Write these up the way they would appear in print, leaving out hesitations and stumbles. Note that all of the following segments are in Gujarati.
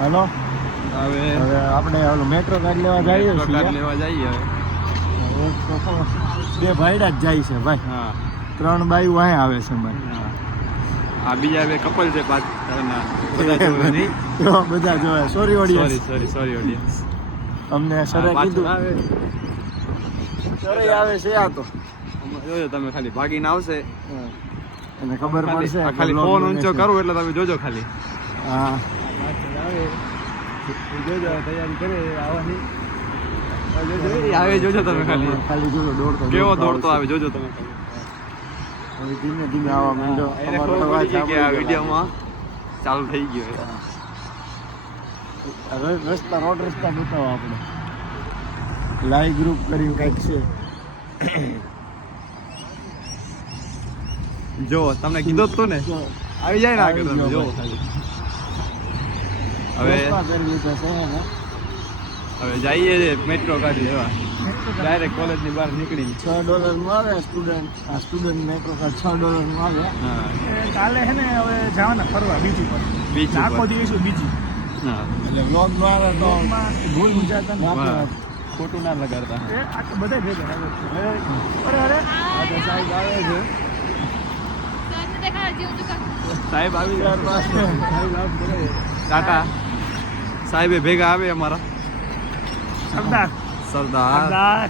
હાલો હવે આપણે ઓલો મેટ્રો કાર્ડ લેવા જઈએ છીએ. લેવા જઈએ બે ભાઈડા જ જાય છે ભાઈ. હા 3 બાઈઓ અહીંયા આવે છે ભાઈ. આ બીજા બે કપલ છે પાછા બધા જોવે. Sorry audience, sorry audience. અમને સરે કીધું સરે આવે છે આ તો જોજો તમે ખાલી ભાગીને આવશે અને ખબર પડશે. ખાલી ફોન ઊંચો કરું એટલે તમે જોજો ખાલી. હા જોજો તૈયારી કરે આવવાની. આવે જોજો તમે ખાલી જોજો દોડતો કેવો દોડતો આવે જોજો તમે ખાલી. હવે ધીમે ધીમે આવવા માંડો. આ વિડીયોમાં ચાલુ થઈ ગયો. રસ્તા રોડ રસ્તા બતાવો આપણે. લાઈવ ગ્રુપ કરીને કંઈક છે. જો તમને કીધું જ તું ને આવી જાય ને આગળ તમે જો ખાલી. હવે જઈએ મેટ્રો ગાડી લેવા. ડાયરેક્ટ કોલેજની બહાર નીકળીને $6 નું આવે સ્ટુડન્ટ. આ સ્ટુડન્ટ મેટ્રો કાર્ડ $6 નું આવે. કાલે છે ને હવે જવાના ફરવા બીચ આખો દિવસ બીજી. એટલે વ્લોગ નો આવે તો ભૂલ મુજાતા ખોટું ના લગાડતા. બધા ભેગા અરે સાહેબ આવે છે. સાહેબ આવી ટાટા સાહેબે ભેગા આવે અમારા સરદાર.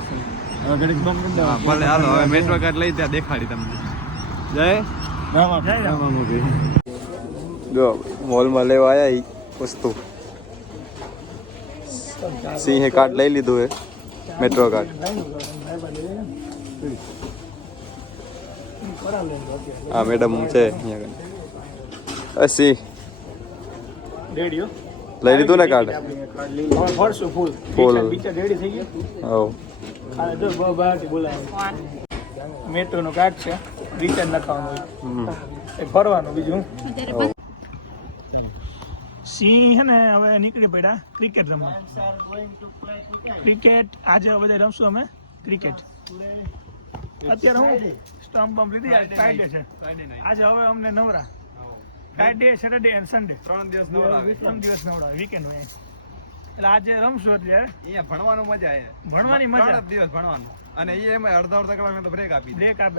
ભલે હાલો હવે મેટ્રો કાર્ડ લઈ ત્યાં દેખાડી તમને. જય જો મોલમાં લેવા આવ્યા વસ્તુ. સિંહે કાર્ડ લઈ લીધું હે મેટ્રો કાર્ડ. હા મેડમ છે અહીંયા. સિંહ લઈ લીધું ને કાર્ડ? મેટ્રો નું કાર્ડ છે. રિચાર્જ નખાવાનું હોય ફરવાનું. બીજું સિંહ છે ને હવે નીકળી પડ્યા ક્રિકેટ રમવા. ક્રિકેટ આજે બધા રમશું અમે ક્રિકેટ. અત્યારે હું સ્ટમ્પ બમ્પ લીધી. ફ્રાઈડે છે આજે. હવે અમને નવરા. ફ્રાઈડે, સેટરડે એન્ડ સન્ડે 3 દિવસ નવરા વીકેન્ડ હોય. એટલે આજે રમશું. અત્યારે અહીંયા ભણવાનું મજા આવે. ભણવાની મજા. 3 દિવસ ભણવાનું અને એમાં અડધા કલાક તો બ્રેક આપી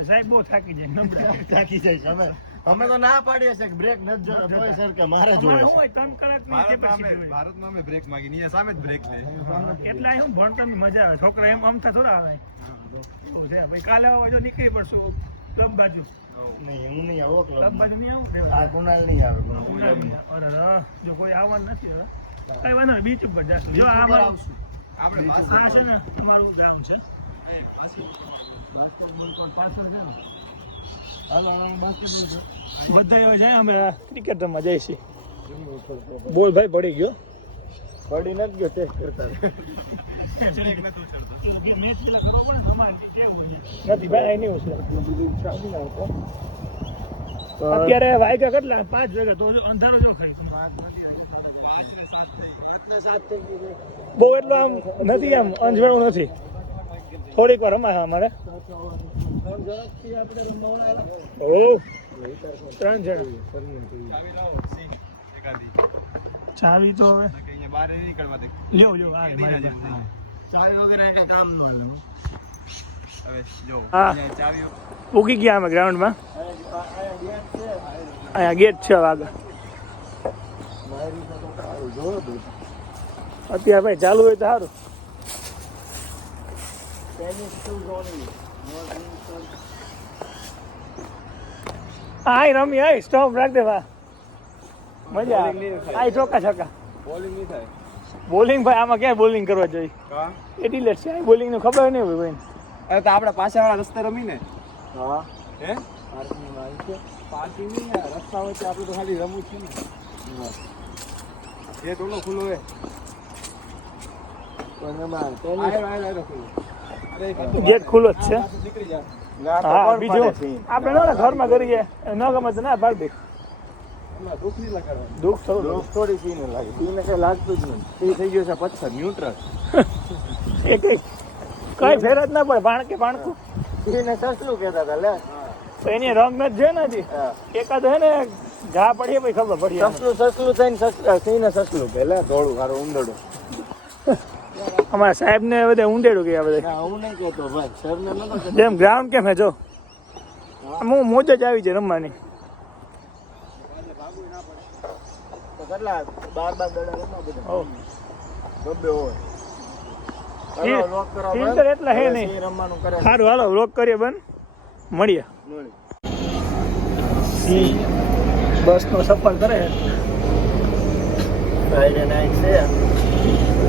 સાહેબ. બહુ થાકી જાય. નબળા થાકી જાય. અમે તો ના પાડીએ છે કે બ્રેક નથી જોડે. તોય સર કે મારે જોડે. હું 3 કલાકની કેપેસિટી. ભારતમાં અમે બ્રેક માંગી ની સામે જ બ્રેક લે. એટલા હું ભણતરની મજા આવે. છોકરા એમ અમથા થોડા આવે. એવું છે ભાઈ. કાલે હવે જો નીકળી પડશું ક્લબ બાજુ. નહીં હું નહીં આવો. ક્લબ બાજુ નહીં આવું. આ કુણાલ નહીં આવે. અરે જો કોઈ આવવાનું નથી હવે કઈ વાંધો નહીં. બીચ ઉપર જશું. જો આમાં આવશું આપણે. આ છે ને તમારું ગ્રાઉન્ડ છે. બધા જાય. અમે ક્રિકેટ રમવા જઈએ છીએ. બોલ ભાઈ પડી ગયો. પડી નથી ગયો. ટેસ્ટ કરતા અત્યારે વાગ્યા કેટલા? 5 વાગ્યા. તો અંધારો જો ખાઈ બહુ એટલો આમ નથી. આમ અંજવાળું નથી. થોડીક વાર રમાય અમારે. 3 જણા. ચાવી તો હવે લ્યો ઉગી ગયા અમે ગ્રાઉન્ડમાં. અહીંયા ગેટ છે આગળ. અત્યારે ભાઈ ચાલુ હોય તો સારું. આય રમી. આય સ્ટોપ રાખ દે. વાહ મજા આવે. આય ચોકા છક્કા. બોલિંગ નહીં થાય. બોલિંગ ભાઈ આમાં ક્યાં બોલિંગ કરવા જોઈએ? એ ડિલેટ છે. બોલિંગ નું ખબર નહીં હોય ભાઈ. અરે તો આપણે પાછળવાળા રસ્તે રમીને. હા હે પાર્કિંગ નહીં રસ્તા વચ્ચે આપણે તો ખાલી રમવું છે ને. એ ટોલો ખુલ્લો હે. ગેટ ખુલ્લો જ છે. નીકળી જા. હા બીજું આપણે ઘરમાં કરીએ. ન ગમે તો ના પાડી દે. દુઃખ નહીં લગાડવાનું. દુઃખ થોડી સીને લાગે. સીને કઈ લાગતું જ નથી. થઈ ગયો છે પથ્થર ન્યુટ્રલ. એ કઈ ફેર જ ના પડે. પાણકું સીને સસલું કહેતા હતા. લે એની રંગ જ છે ને હજી. એકાદ હે ને ઘા પડીએ પછી ખબર પડી. સસલું થઈને સિંહને સસલું પેલા થોડું સારું ઊંધડું. અમારા સાહેબ ને બધે ઊંધેડું ગયા બધે. ના હું નહીં કહેતો ભાઈ, સરને નતો કહેતો. જેમ ગ્રાઉન્ડ કેમ હે જો, હું મોજ જ આવી છે રમવાની. તો કેટલા 12 દડા રમવા બધા. ઓ ગબ્બે હોય. ઈ- ચાલો, લોક કરાવો ઈ બંધ. તો એટલા હે હવે નહીં. સિંહ રમવાનું કરે. સારું હાલો વ્લોગ કરીએ બંધ, મળીએ. સિંહ બસનો સફર કરે ફ્રાઈડે નાઈટ છે.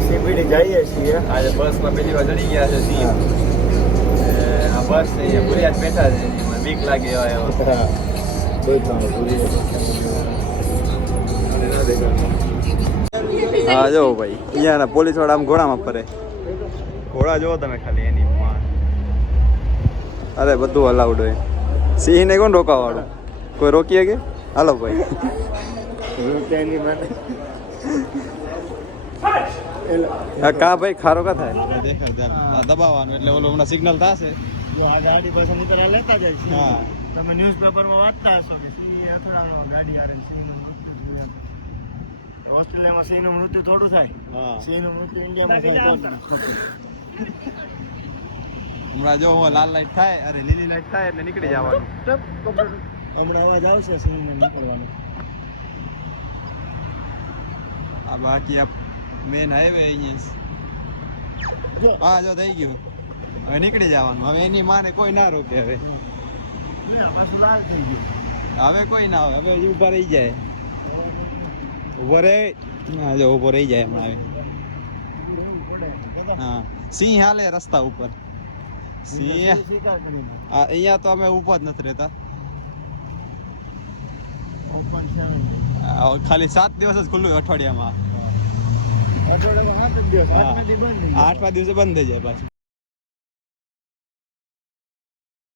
સીબીડી જઈએ છીએ. આજે બસમાં પહેલી વાર ચડી ગયા છે સિંહ. આ બસ છે અહીંયા ભૂરિયા જ બેઠા છે, એમાં બીક લાગે એવા એવા. હા. દૂધમાં પૂરી. હા જો ભાઈ અહીંયાના પોલીસ વાળા આમ ઘોડામાં ફરે. ઘોડા જોવો તમે ખાલી એની માં. અરે બધું અલાઉડ હોય. સિંહને કોણ રોકાવાળું? કોઈ રોકીએ કે? હાલો ભાઈ. રૂપિયાની માટે. હા કા ભાઈ ખારો કા થાય? દેખાય દબાવવાનું એટલે ઓલું હમણાં સિગ્નલ થશે. જો આ ગાડી પાસે નીકળ્યા લેતા જાય છે. હા. તમે ન્યૂઝપેપરમાં વાંચતા હશો કે સિંહ અથડાણમાં ગાડી હારે સિંહનું મૃત્યુ. ઓસ્ટ્રેલિયામાં સિંહનું મૃત્યુ થોડું થાય. હા. સિંહનું મૃત્યુ ઇન્ડિયામાં થાય તો. હમણાં જો હું લાલ લાઈટ થાય, અરે લીલી લાઈટ થાય એટલે નીકળી જવાનું. હમણાં અવાજ આવશે સિંહને નીકળવાનો. આ બાકી આ મેન હાઈવે અહીંયા. જો હા જો થઈ ગયું. હવે નીકળી જવાનું. હવે એની માને કોઈ ના રોકે. હવે પાછું લાલ થઈ ગયું. હવે કોઈ ના આવે. હવે હજી ઊભા રહી જાય. ઊભો રહે. હા જો ઊભો રહી જાય હમણાં. હવે હા સિંહ હાલે રસ્તા ઉપર. સિંહ અહીંયા તો અમે ઊભા જ નથી રહેતા. ઓપન 7 ખાલી 7 દિવસ જ ખુલ્લું અઠવાડિયામાં. અઠવાડિયામાં 8 જ દિવસ. 8 દી બંધ થઈ જાય. 8મા દિવસે બંધ થઈ જાય પાછું.